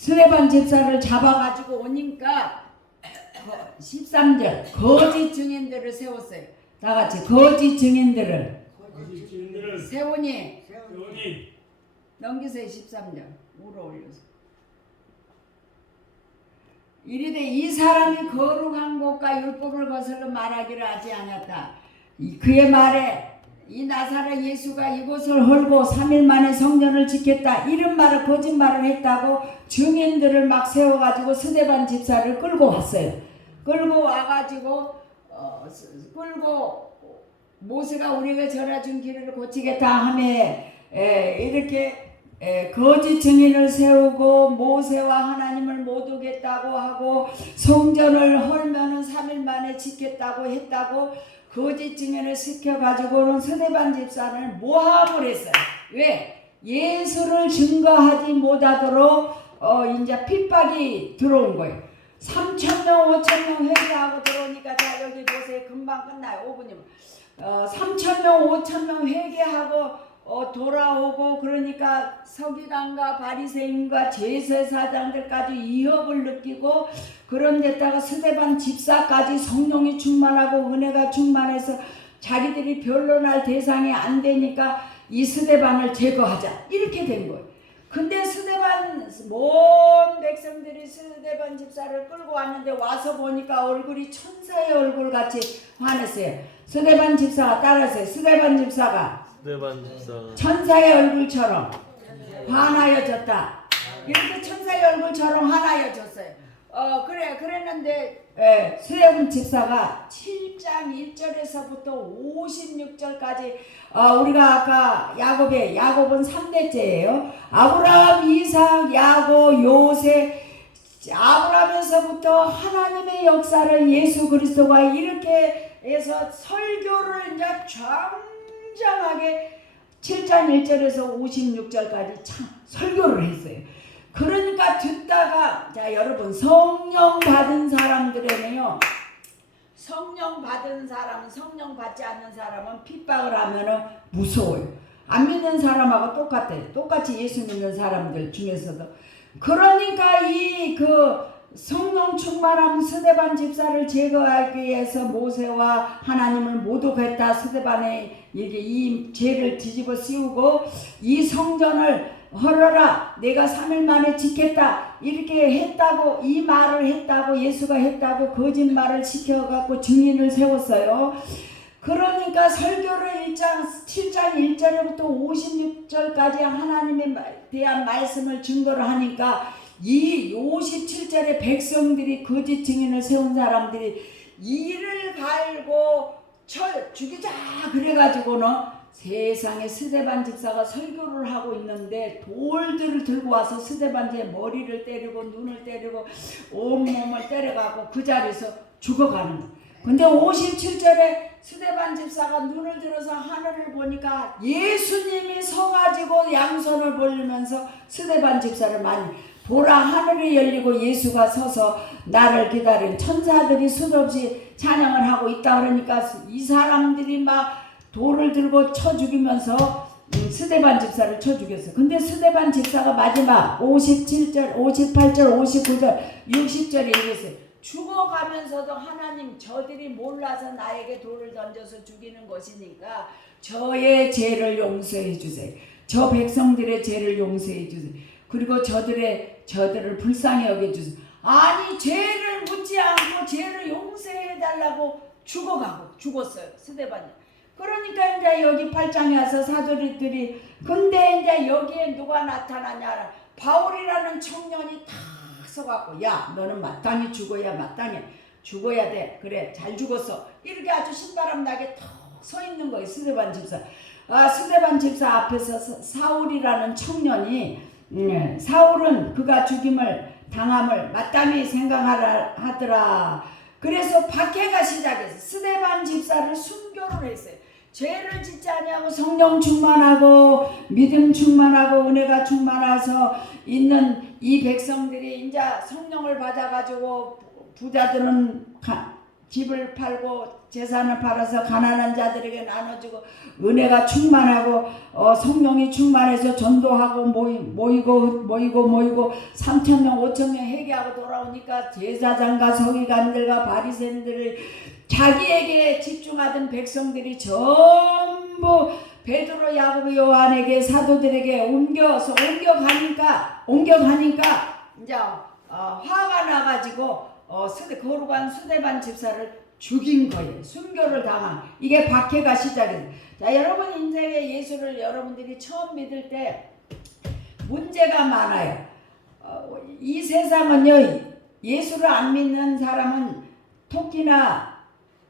스데반 집사를 잡아가지고 오니까 13절 거짓 증인들을 세웠어요. 다같이 거짓 증인들을 세우니 넘기세요. 13절 우로 올려서 이르되 이 사람이 거룩한 곳과 율법을 거슬러 말하기를 하지 않았다. 그의 말에 이 나사렛 예수가 이곳을 헐고 3일 만에 성전을 짓겠다 이런 말을 거짓말을 했다고 증인들을 막 세워가지고 스데반 집사를 끌고 왔어요. 끌고 와가지고 끌고 모세가 우리에게 전해준 길을 고치겠다 하며 이렇게 거짓 증인을 세우고 모세와 하나님을 못 오겠다고 하고 성전을 헐면은 3일 만에 짓겠다고 했다고 거짓 증인을 시켜가지고는 스데반 집사를 모함을 했어요. 왜? 예수를 증거하지 못하도록 이제 핍박이 들어온 거예요. 3,000명 5,000명 회개하고 들어오니까 자 여기 보세요. 금방 끝나요. 5분이면 3,000명 5,000명 회개하고 돌아오고 그러니까 서기관과 바리새인과 제사장들까지 위협을 느끼고 그런 데다가 스데반 집사까지 성령이 충만하고 은혜가 충만해서 자기들이 변론할 대상이 안 되니까 이 스데반을 제거하자 이렇게 된 거예요. 근데 온 백성들이 스데반 집사를 끌고 왔는데 와서 보니까 얼굴이 천사의 얼굴 같이 환했어요. 스데반 집사가 따라서요. 스데반 집사가 천사의 얼굴처럼 환하여졌다. 이렇게 천사의 얼굴처럼 환하여졌어요. 그랬는데 스데반 집사가 7장 1절에서부터 56절까지 우리가 아까 야곱은 3대째예요. 아브라함, 이삭, 야곱, 요셉 아브라함에서부터 하나님의 역사를 예수 그리스도가 이렇게 해서 설교를 이제 굉장하게 7장 1절에서 56절까지 참 설교를 했어요. 그러니까 듣다가 자 여러분 성령 받은 사람들에는요 성령 받은 사람은 성령 받지 않는 사람은 핍박을 하면은 무서워요. 안 믿는 사람하고 똑같아요. 똑같이 예수 믿는 사람들 중에서도 그러니까 이 성령 충만한 스데반 집사를 제거하기 위해서 모세와 하나님을 모독했다. 스데반의 이 죄를 뒤집어 씌우고 이 성전을 헐어라 내가 3일 만에 짓겠다 이렇게 했다고 이 말을 했다고 예수가 했다고 거짓말을 시켜갖고 증인을 세웠어요. 그러니까 설교를 7장 1절부터 56절까지 하나님에 대한 말씀을 증거를 하니까 이 57절에 백성들이 거짓 증인을 세운 사람들이 이를 갈고 죽이자 그래가지고는 세상에 스데반 집사가 설교를 하고 있는데 돌들을 들고 와서 스데반 제 머리를 때리고 눈을 때리고 온몸을 때려가고 그 자리에서 죽어가는 거예요. 근데 57절에 스데반 집사가 눈을 들어서 하늘을 보니까 예수님이 서가지고 양손을 벌리면서 스데반 집사를 많이 보라 하늘이 열리고 예수가 서서 나를 기다린 천사들이 수없이 찬양을 하고 있다 그러니까 이 사람들이 막 돌을 들고 쳐 죽이면서 스데반 집사를 쳐 죽였어요. 근데 스데반 집사가 마지막 57절, 58절, 59절, 60절에 이랬어요. 죽어가면서도 하나님 저들이 몰라서 나에게 돌을 던져서 죽이는 것이니까 저의 죄를 용서해 주세요. 저 백성들의 죄를 용서해 주세요. 그리고 저들을 불쌍히 여겨주세요. 아니 죄를 묻지 않고 죄를 용서해 달라고 죽었어요. 스데반이. 그러니까 이제 여기 8장에 와서 사도들이 근데 이제 여기에 누가 나타나냐 바울이라는 청년이 탁 서갖고 야 너는 마땅히 죽어야 돼. 그래 잘 죽었어. 이렇게 아주 신바람 나게 탁 서 있는 거예요. 스데반 집사. 스데반 집사 앞에서 사울이라는 청년이 사울은 그가 죽임을 당함을 마땅히 생각하더라. 그래서 박해가 시작했어요. 스데반 집사를 순교를 했어요. 죄를 짓지 아니하고 성령 충만하고 믿음 충만하고 은혜가 충만해서 있는 이 백성들이 이제 성령을 받아가지고 부자들은 집을 팔고 재산을 팔아서 가난한 자들에게 나눠주고 은혜가 충만하고 성령이 충만해서 전도하고 모이고 3,000명 5,000명 회개하고 돌아오니까 제사장과 서기관들과 바리새인들을 자기에게 집중하던 백성들이 전부 베드로, 야고보, 요한에게 사도들에게 옮겨가니까 이제 화가 나가지고 거룩한 스데반 집사를 죽인 거예요. 순교를 당한. 이게 박해가 시작이에요. 자, 여러분 인생에 예수를 여러분들이 처음 믿을 때 문제가 많아요. 이 세상은요, 예수를 안 믿는 사람은 토끼나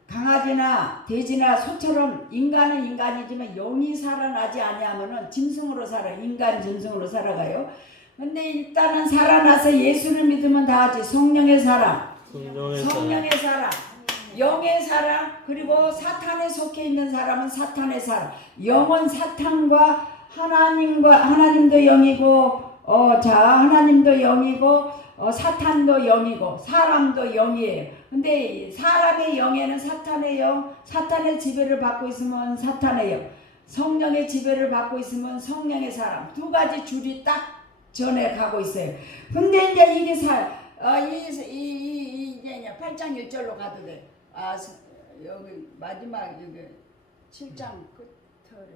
강아지나 돼지나 소처럼 인간은 인간이지만 영이 살아나지 아니하면은 짐승으로 살아. 인간 짐승으로 살아가요. 근데 일단은 살아나서 예수를 믿으면 다하지. 성령의 사람, 영의 사람, 그리고 사탄에 속해 있는 사람은 사탄의 사람. 영은 사탄과 하나님도 영이고, 하나님도 영이고, 사탄도 영이고, 사람도 영이에요. 근데 사람의 영에는 사탄의 영, 사탄의 지배를 받고 있으면 사탄의 영, 성령의 지배를 받고 있으면 성령의 사람. 두 가지 줄이 딱 전에 가고 있어요. 근데 이제 이게 이제 8장 1절로 가도 돼. 여기 마지막 여기 7장 끝을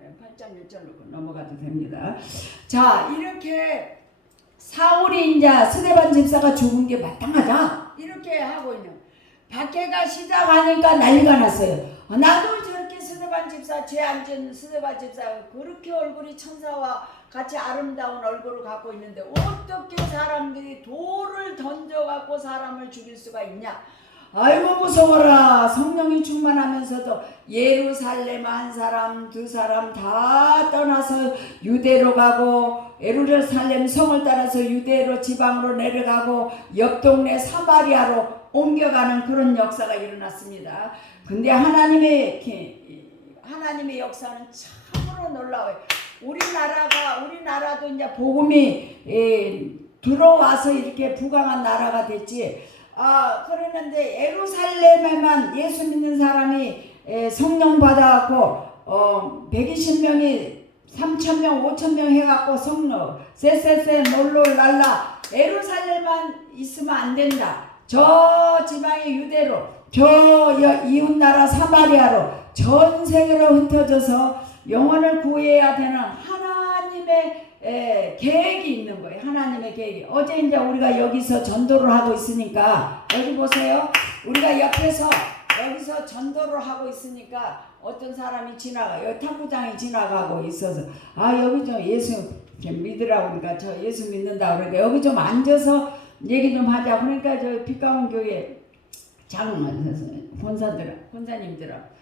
8장 1절로 넘어가도 됩니다. 자, 이렇게 사울이 이제 스데반 집사가 죽은 게 마땅하다 이렇게 하고 있는 박해가 시작하니까 난리가 났어요. 나도 저렇게 스데반 집사, 죄 안 지은 스데반 집사 그렇게 얼굴이 천사와 같이 아름다운 얼굴을 갖고 있는데 어떻게 사람들이 돌을 던져갖고 사람을 죽일 수가 있냐. 아이고 무서워라. 성령이 충만하면서도 예루살렘 한 사람 두 사람 다 떠나서 유대로 가고, 예루살렘 성을 따라서 유대로 지방으로 내려가고 옆 동네 사마리아로 옮겨가는 그런 역사가 일어났습니다. 근데 하나님의 역사는 참으로 놀라워요. 우리나라도 이제 복음이 들어와서 이렇게 부강한 나라가 됐지. 그랬는데 예루살렘에만 예수 믿는 사람이 성령 받아갖고 120명이 3,000명 5,000명 해갖고 성령 쎄쎄쎄 놀놀랄라. 예루살렘만 있으면 안 된다. 저 지방의 유대로, 저 이웃나라 사마리아로 전 세계로 흩어져서 영혼을 구해야 되는 하나님의 계획이 있는 거예요. 하나님의 계획이. 어제 이제 우리가 여기서 전도를 하고 있으니까, 여기 보세요. 우리가 옆에서 여기서 전도를 하고 있으니까 어떤 사람이 여기 탁구장이 지나가고 있어서 여기 좀 예수 믿으라고 그러니까 저 예수 믿는다 그러니까 여기 좀 앉아서 얘기 좀 하자. 그러니까 저 빛가운 교회 권사님들아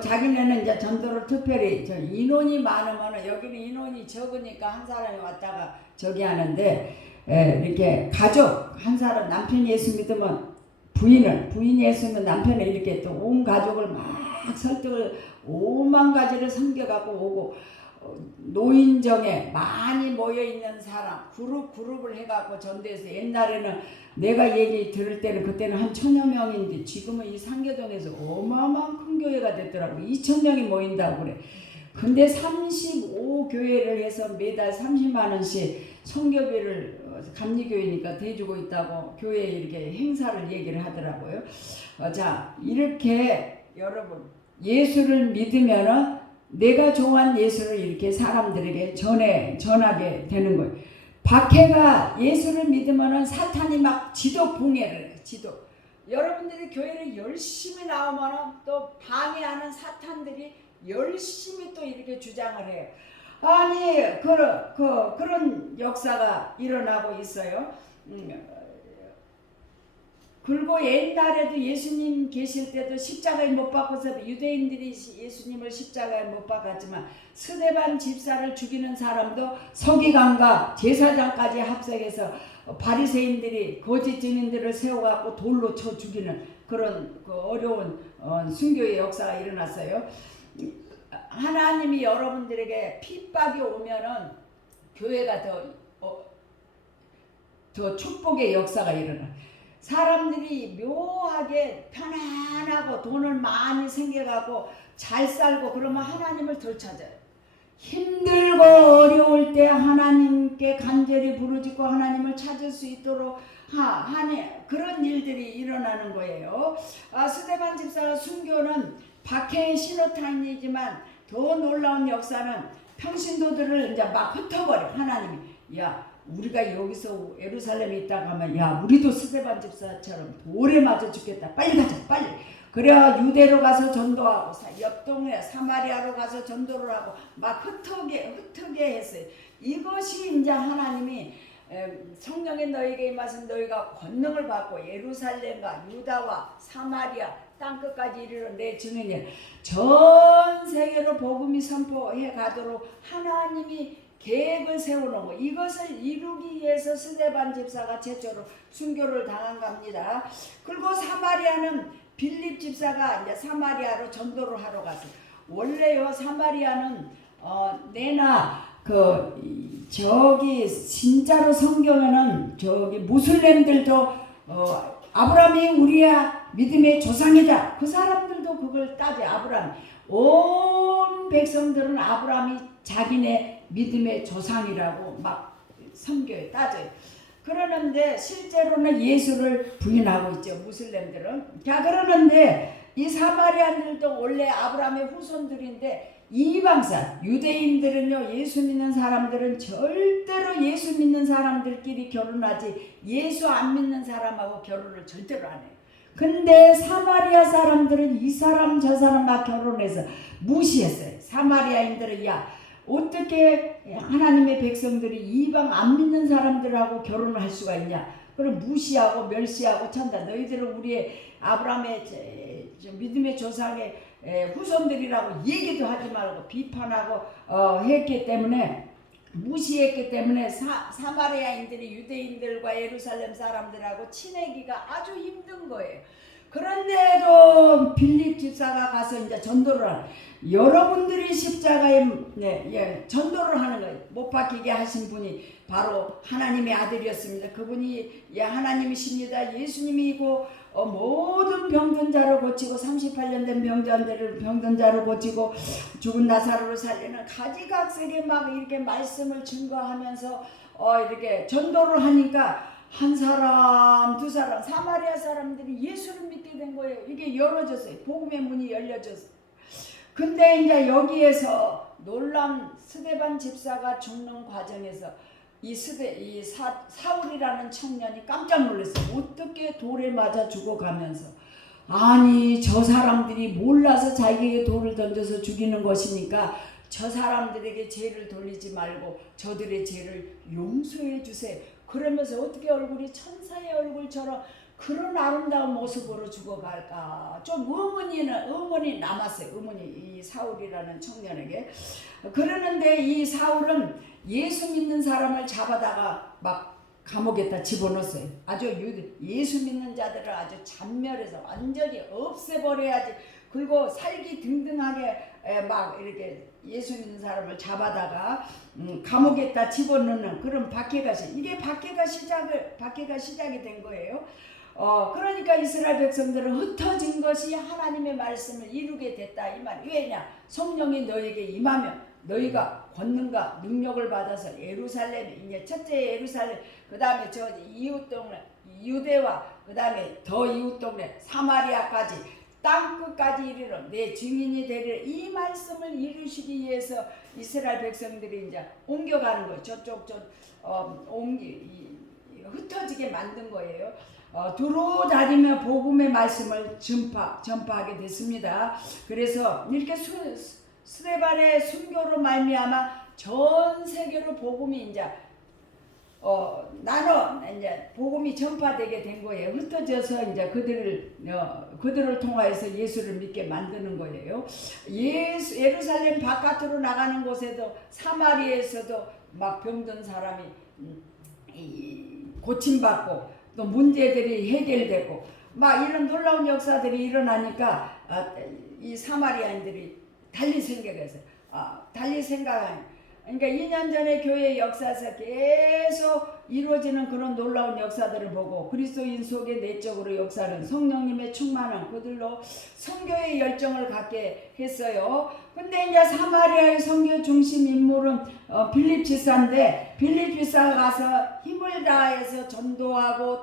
자기네는 이제 전도를 특별히 인원이 많으면 여기는 인원이 적으니까 한 사람이 왔다가 저기 하는데 이렇게 가족 한 사람 남편이 예수 믿으면 부인이 예수 믿으면 남편을 이렇게 또 온 가족을 막 설득을 5만 가지를 섬겨갖고 오고 노인정에 많이 모여있는 사람 그룹을 해갖고 전도해서 옛날에는 내가 얘기 들을 때는 그때는 한 1,000여 명인데 지금은 이 상계동에서 어마어마한 큰 교회가 됐더라고. 2,000명이 모인다고 그래. 근데 35교회를 해서 매달 30만 원씩 선교비를 감리교회니까 대주고 있다고 교회에 이렇게 행사를 얘기를 하더라고요. 자, 이렇게 여러분 예수를 믿으면은 내가 좋아한 예수를 이렇게 사람들에게 전하게 되는 거예요. 박해가 예수를 믿으면은 사탄이 막 지도붕해를 해요. 여러분들이 교회를 열심히 나오면은 또 방해하는 사탄들이 열심히 또 이렇게 주장을 해요. 아니 그런 역사가 일어나고 있어요. 그리고 옛날에도 예수님 계실 때도 십자가에 못 박아서 유대인들이 예수님을 십자가에 못 박았지만 스데반 집사를 죽이는 사람도 서기관과 제사장까지 합석해서 바리새인들이 거짓 증인들을 세워갖고 돌로 쳐 죽이는 그런 어려운 순교의 역사가 일어났어요. 하나님이 여러분들에게 핍박이 오면은 교회가 더 축복의 역사가 일어나. 사람들이 묘하게 편안하고 돈을 많이 생겨가고 잘 살고 그러면 하나님을 덜 찾아요. 힘들고 어려울 때 하나님께 간절히 부르짖고 하나님을 찾을 수 있도록 하니 그런 일들이 일어나는 거예요. 스데반 집사가 순교는 박해의 신호탄이지만 더 놀라운 역사는 평신도들을 이제 막 흩어버려. 하나님이 야 우리가 여기서 예루살렘에 있다가 하면 야 우리도 스데반 집사처럼 돌에 맞아 죽겠다. 빨리 가자 빨리. 그래야 유대로 가서 전도하고 옆 동네 사마리아로 가서 전도를 하고 막 흩게 했어요. 이것이 이제 하나님이 성령의 너에게 임하신 너희가 권능을 받고 예루살렘과 유다와 사마리아 땅끝까지 이르러 내 증인이야. 전 세계로 복음이 선포해 가도록 하나님이 계획을 세워놓은 거. 이것을 이루기 위해서 스데반 집사가 최초로 순교를 당한 겁니다. 그리고 사마리아는 빌립 집사가 이제 사마리아로 전도를 하러 갔어요. 원래요 사마리아는 내나 저기 진짜로 성경에는 저기 무슬림들도 아브라함이 우리야 믿음의 조상이다. 그 사람들도 그걸 따져. 아브라함 온 백성들은 아브라함이 자기네 믿음의 조상이라고 막 선교에 따져요. 그러는데 실제로는 예수를 부인하고 있죠. 무슬림들은. 자 그러는데 이 사마리아인들도 원래 아브라함의 후손들인데 이방사 유대인들은요 예수 믿는 사람들은 절대로 예수 믿는 사람들끼리 결혼하지 예수 안 믿는 사람하고 결혼을 절대로 안 해요. 근데 사마리아 사람들은 이 사람 저 사람 막 결혼해서 무시했어요. 사마리아인들은 야 어떻게 하나님의 백성들이 이방 안 믿는 사람들하고 결혼을 할 수가 있냐. 그럼 무시하고 멸시하고 찬다. 너희들은 우리의 아브라함의 믿음의 조상의 후손들이라고 얘기도 하지 말고 비판하고 했기 때문에 무시했기 때문에 사마리아인들이 유대인들과 예루살렘 사람들하고 친해기가 아주 힘든 거예요. 그런데도 빌립 집사가 가서 이제 전도를 하는 여러분들이 십자가에 전도를 하는 거예요. 못 박히게 하신 분이 바로 하나님의 아들이었습니다. 그분이 하나님이십니다. 예수님이고 모든 병든 자를 고치고 38년 된 병든 자를 고치고 죽은 나사로를 살리는 가지각색의 막 이렇게 말씀을 증거하면서 이렇게 전도를 하니까 한 사람 두 사람 사마리아 사람들이 예수를 믿게 된 거예요. 이게 열어졌어요. 복음의 문이 열려졌어요. 근데 이제 여기에서 놀란 스데반 집사가 죽는 과정에서 사울이라는 청년이 깜짝 놀랐어요. 어떻게 돌에 맞아 죽어가면서 아니 저 사람들이 몰라서 자기에게 돌을 던져서 죽이는 것이니까 저 사람들에게 죄를 돌리지 말고 저들의 죄를 용서해 주세요. 그러면서 어떻게 얼굴이 천사의 얼굴처럼 그런 아름다운 모습으로 죽어갈까. 좀 의문이 남았어요. 의문이 이 사울이라는 청년에게. 그러는데 이 사울은 예수 믿는 사람을 잡아다가 막 감옥에다 집어넣었어요. 아주 예수 믿는 자들을 아주 잔멸해서 완전히 없애버려야지. 그리고 살기 등등하게 막 이렇게 예수 믿는 사람을 잡아다가 감옥에다 집어넣는 그런 박해가 이게 박해가 시작이 된 거예요. 그러니까 이스라엘 백성들은 흩어진 것이 하나님의 말씀을 이루게 됐다 이 말. 왜냐? 성령이 너에게 임하면 너희가 권능과 능력을 받아서 예루살렘 이제 첫째 예루살렘 그 다음에 저 이웃 동네 유대와 그 다음에 더 이웃 동네 사마리아까지 땅끝까지 이르러 내 증인이 되리라. 이 말씀을 이루시기 위해서 이스라엘 백성들이 이제 옮겨가는 거예요. 흩어지게 만든 거예요. 두루 다니며 복음의 말씀을 전파하게 됐습니다. 그래서 이렇게 스데반의 순교로 말미암아 전 세계로 복음이 이제 이제 복음이 전파되게 된 거예요. 흩어져서 이제 그들을 통하여서 예수를 믿게 만드는 거예요. 예루살렘 바깥으로 나가는 곳에도 사마리아에서도 막 병든 사람이 고침받고 또 문제들이 해결되고 막 이런 놀라운 역사들이 일어나니까 이 사마리아인들이 달리 생각해서 그러니까 2년 전에 교회 역사에서 계속 이루어지는 그런 놀라운 역사들을 보고 그리스도인 속에 내적으로 역사는 성령님의 충만함, 그들로 선교의 열정을 갖게 했어요. 근데 이제 사마리아의 선교 중심 인물은 빌립 지사인데, 빌립 지사가 가서 힘을 다해서 전도하고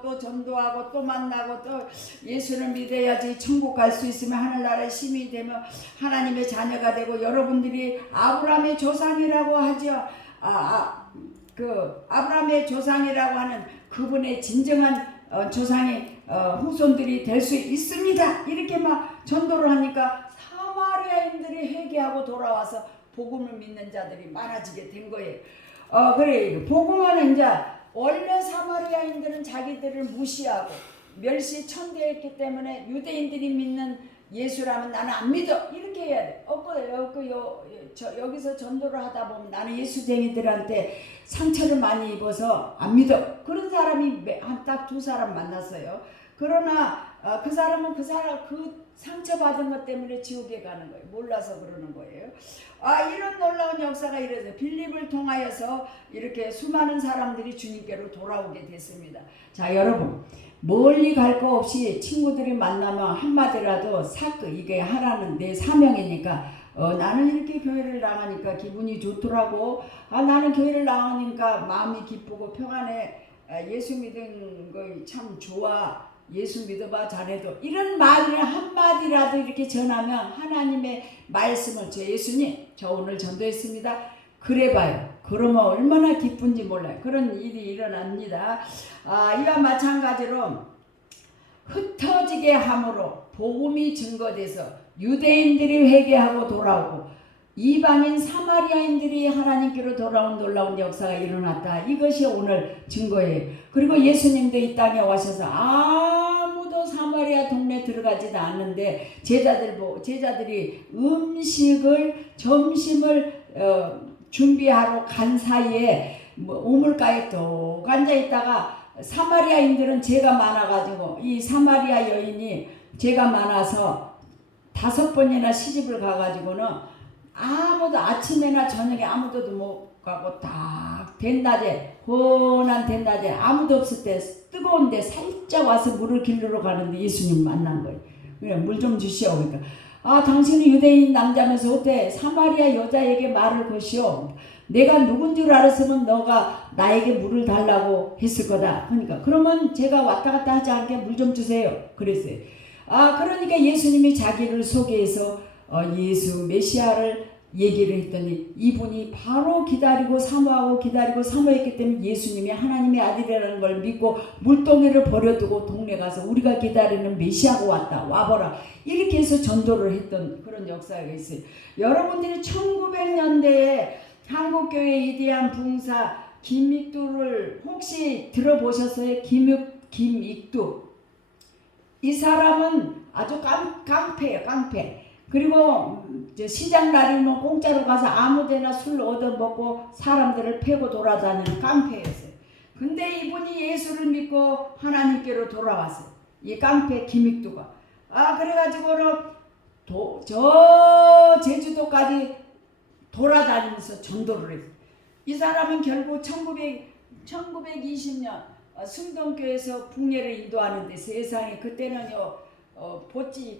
또 만나고 또 예수를 믿어야지 천국 갈 수 있으면 하늘나라의 시민이 되면 하나님의 자녀가 되고, 여러분들이 아브라함의 조상이라고 하죠. 그 아브라함의 조상이라고 하는 그분의 진정한 조상의 후손들이 될 수 있습니다. 이렇게 막 전도를 하니까 사마리아인들이 회개하고 돌아와서 복음을 믿는 자들이 많아지게 된 거예요. 그래, 복음은 이제 원래 사마리아인들은 자기들을 무시하고 멸시 천대했기 때문에 유대인들이 믿는 예수라면 나는 안 믿어, 이렇게 해야 돼. 여기서 전도를 하다 보면 나는 예수쟁이들한테 상처를 많이 입어서 안 믿어, 그런 사람이 딱 2사람 만났어요. 그러나 그 사람은 그 상처받은 것 때문에 지옥에 가는 거예요. 몰라서 그러는 거예요. 이런 놀라운 역사가 이래서 빌립을 통하여서 이렇게 수많은 사람들이 주님께로 돌아오게 됐습니다. 자, 여러분, 멀리 갈 거 없이 친구들이 만나면 한마디라도 이게 하라는 내 사명이니까, 나는 이렇게 교회를 나가니까 기분이 좋더라고. 나는 교회를 나가니까 마음이 기쁘고 평안해. 예수 믿은 거 참 좋아. 예수 믿어봐 자네도. 이런 말을 한마디라도 이렇게 전하면 하나님의 말씀을, 저 예수님 저 오늘 전도했습니다, 그래봐요. 그러면 얼마나 기쁜지 몰라요. 그런 일이 일어납니다. 이와 마찬가지로 흩어지게 함으로 복음이 증거돼서 유대인들이 회개하고 돌아오고 이방인 사마리아인들이 하나님께로 돌아온 놀라운 역사가 일어났다. 이것이 오늘 증거예요. 그리고 예수님도 이 땅에 오셔서 아무도 사마리아 동네 들어가지도 않는데 제자들이 점심을 준비하러 간 사이에 우물가에 또 앉아있다가, 사마리아인들은 죄가 많아가지고 이 사마리아 여인이 죄가 많아서 5번이나 시집을 가가지고는 아무도 아침에나 저녁에 아무도 못 가고 딱 된낮에, 혼한 된낮에 아무도 없을 때 뜨거운데 살짝 와서 물을 길르러 가는데 예수님 만난 거예요. 그래, 물 좀 주시오. 그러니까 당신은 유대인 남자면서 어때 사마리아 여자에게 말을 것이오. 내가 누군 줄 알았으면 너가 나에게 물을 달라고 했을 거다. 그러니까 그러면 제가 왔다 갔다 하지 않게 물 좀 주세요. 그랬어요. 그러니까 예수님이 자기를 소개해서 예수 메시아를 얘기를 했더니 이분이 바로 사모했기 때문에 예수님이 하나님의 아들이라는 걸 믿고 물동이를 버려두고 동네 가서 우리가 기다리는 메시아가 왔다, 와보라, 이렇게 해서 전도를 했던 그런 역사가 있어요. 여러분들이 1900년대에 한국교회 이대한 부흥사 김익두를 혹시 들어보셨어요? 김익두. 이 사람은 아주 깡패예요, 깡패. 그리고 시장 날이면 공짜로 가서 아무데나 술 얻어먹고 사람들을 패고 돌아다니는 깡패였어요. 근데 이분이 예수를 믿고 하나님께로 돌아왔어요. 이 깡패 김익두가. 그래가지고는 저 제주도까지 돌아다니면서 전도를 했어요. 이 사람은 결국 1920년 승동교에서 북례를 인도하는데, 세상에 그때는요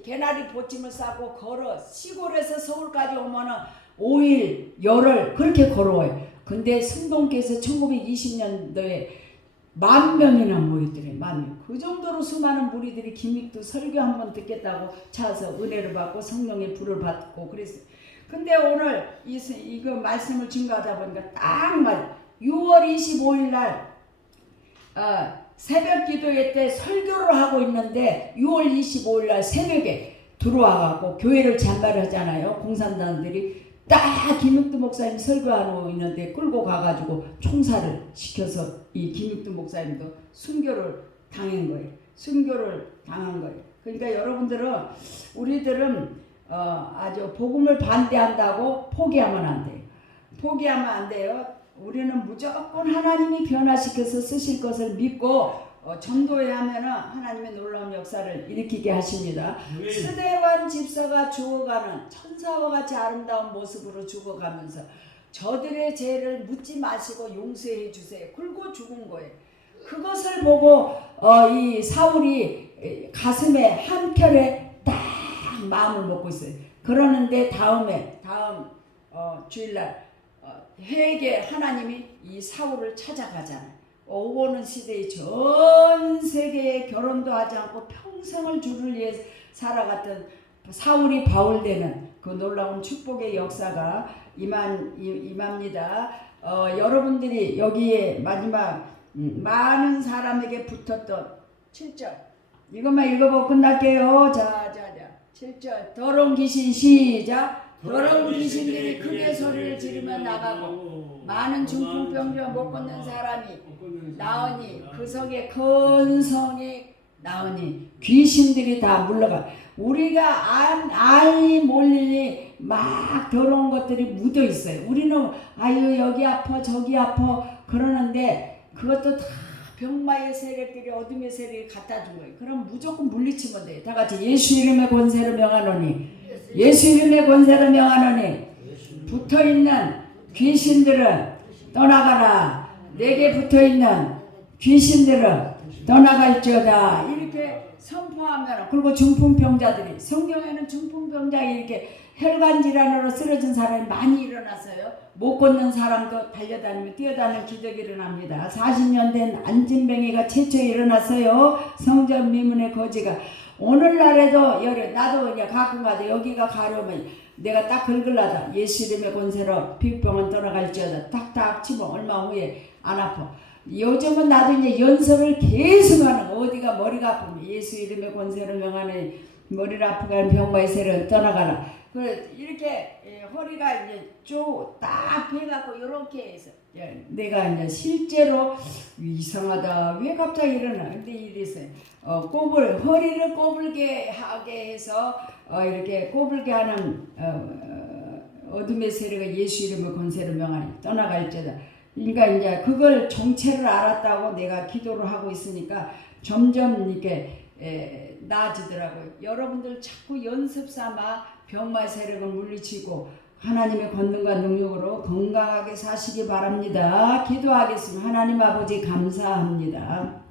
개나리 보찜을 싸고 걸어 시골에서 서울까지 오면은 5일 열흘 그렇게 걸어와요. 근데 승동교에서 1920년도에 10,000명이나 모였더래. 10,000명. 그 정도로 수많은 무리들이 김익두 설교 한번 듣겠다고 차서 은혜를 받고 성령의 불을 받고 그랬어요. 근데 오늘 이거 말씀을 증거하다 보니까 딱 맞아. 6월 25일 날 새벽 기도회 때 설교를 하고 있는데 6월 25일 날 새벽에 들어와갖고 교회를 잔발하잖아요. 공산당들이 딱 김익두 목사님 설교하고 있는데 끌고 가가지고 총살을 시켜서 이 김익두 목사님도 순교를 당한 거예요. 그러니까 우리들은 아주 복음을 반대한다고 포기하면 안 돼요. 우리는 무조건 하나님이 변화시켜서 쓰실 것을 믿고 전도해야 하면 하나님의 놀라운 역사를 일으키게 하십니다. 스데반 집사가 죽어가는 천사와 같이 아름다운 모습으로 죽어가면서 저들의 죄를 묻지 마시고 용서해 주세요. 굴고 죽은 거예요. 그것을 보고 이 사울이 가슴에 한켠에 딱 마음을 먹고 있어요. 그러는데 다음 주일날 회개 하나님이 이 사울을 찾아가잖아요. 오고는 시대에 전 세계에 결혼도 하지 않고 평생을 주를 위해 살아갔던 사울이 바울되는 그 놀라운 축복의 역사가 임합니다. 여러분들이 여기에 마지막 많은 사람에게 붙었던 7절 이것만 읽어보고 끝날게요. 자 7절 더러운 귀신 시작. 더러운 귀신들이 크게 소리를 지르며 나가고 많은 중풍병자 못 걷는 사람이 나으니 그 성에 큰 성이 나으니 귀신들이 다 물러가. 우리가 알리 몰리 막 더러운 것들이 묻어 있어요. 우리는 아유 여기 아파 저기 아파 그러는데 그것도 다 병마의 세력들이 어둠의 세력이 갖다 준 거예요. 그럼 무조건 물리치면 돼요. 다 같이 예수 이름의 권세로 명하노니 예수 이름의 권세로 명하노니 붙어있는 귀신들은 떠나가라. 내게 붙어있는 귀신들은 떠나갈지어다. 이렇게 선포하면 그리고 중풍병자들이 성경에는 중풍병자에 이렇게 혈관 질환으로 쓰러진 사람이 많이 일어났어요. 못 걷는 사람도 달려다니며 뛰어다니는 기적이 일어납니다. 40년 된 안진뱅이가 최초 일어났어요. 성전 미문의 거지가. 오늘날에도 나도 그냥 가끔 가도 여기가 가려면 내가 딱 긁으려다 예수 이름의 권세로 빅병은 떠나갈지어다 딱딱 치면 얼마 후에 안 아파. 요즘은 나도 이제 연습을 계속 하는 거. 어디가 머리가 아프면 예수 이름의 권세로 명하는 머리를 아프게 하는 병마의 세력은 떠나가라. 그래 이렇게 허리가 이제 쭉 딱 해갖고 이렇게 해서 내가 이제 실제로 이상하다 왜 갑자기 일어나 근데 이랬어요. 허리를 꼬불게 하게 해서 이렇게 꼬불게 하는 어둠의 세력은 예수 이름의 권세로 명하니 떠나갈지어다. 그러니까 이제 그걸 정체를 알았다고 내가 기도를 하고 있으니까 점점 이렇게 나아지더라고요. 여러분들 자꾸 연습 삼아 병마 세력을 물리치고 하나님의 권능과 능력으로 건강하게 사시기 바랍니다. 기도하겠습니다. 하나님 아버지 감사합니다.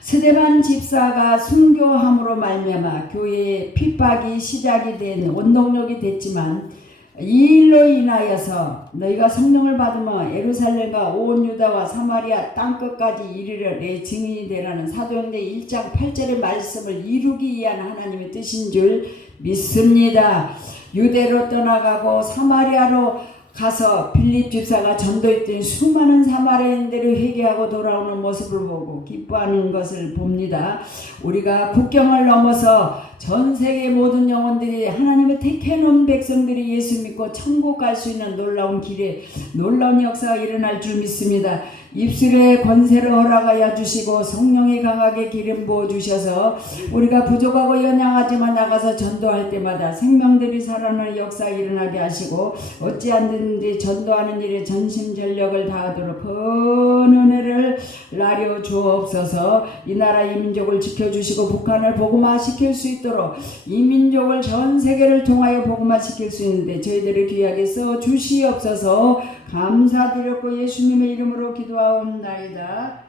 스데반 집사가 순교함으로 말미암아 교회의 핍박이 시작이 된 원동력이 됐지만 이 일로 인하여서 너희가 성령을 받으면 예루살렘과 온 유다와 사마리아 땅끝까지 이르러 내 증인이 되라는 사도행전 1장 8절의 말씀을 이루기 위한 하나님의 뜻인 줄 믿습니다. 유대로 떠나가고 사마리아로 가서 빌립 집사가 전도했더니 수많은 사마리아인들이 회개하고 돌아오는 모습을 보고 기뻐하는 것을 봅니다. 우리가 국경을 넘어서 전 세계 모든 영혼들이 하나님의 택해놓은 백성들이 예수 믿고 천국 갈 수 있는 놀라운 길에 놀라운 역사가 일어날 줄 믿습니다. 입술에 권세를 허락하여 주시고 성령이 강하게 기름 부어 주셔서 우리가 부족하고 연약하지만 나가서 전도할 때마다 생명들이 살아나는 역사가 일어나게 하시고 어찌하든지 전도하는 일에 전심전력을 다하도록 큰 은혜를 나려 주옵소서. 이 나라 이 민족을 지켜주시고 북한을 복음화시킬 수 있도록 이 민족을 전 세계를 통하여 복음화시킬 수 있는데 저희들을 귀하게 써 주시옵소서. 감사드렸고 예수님의 이름으로 기도하옵나이다.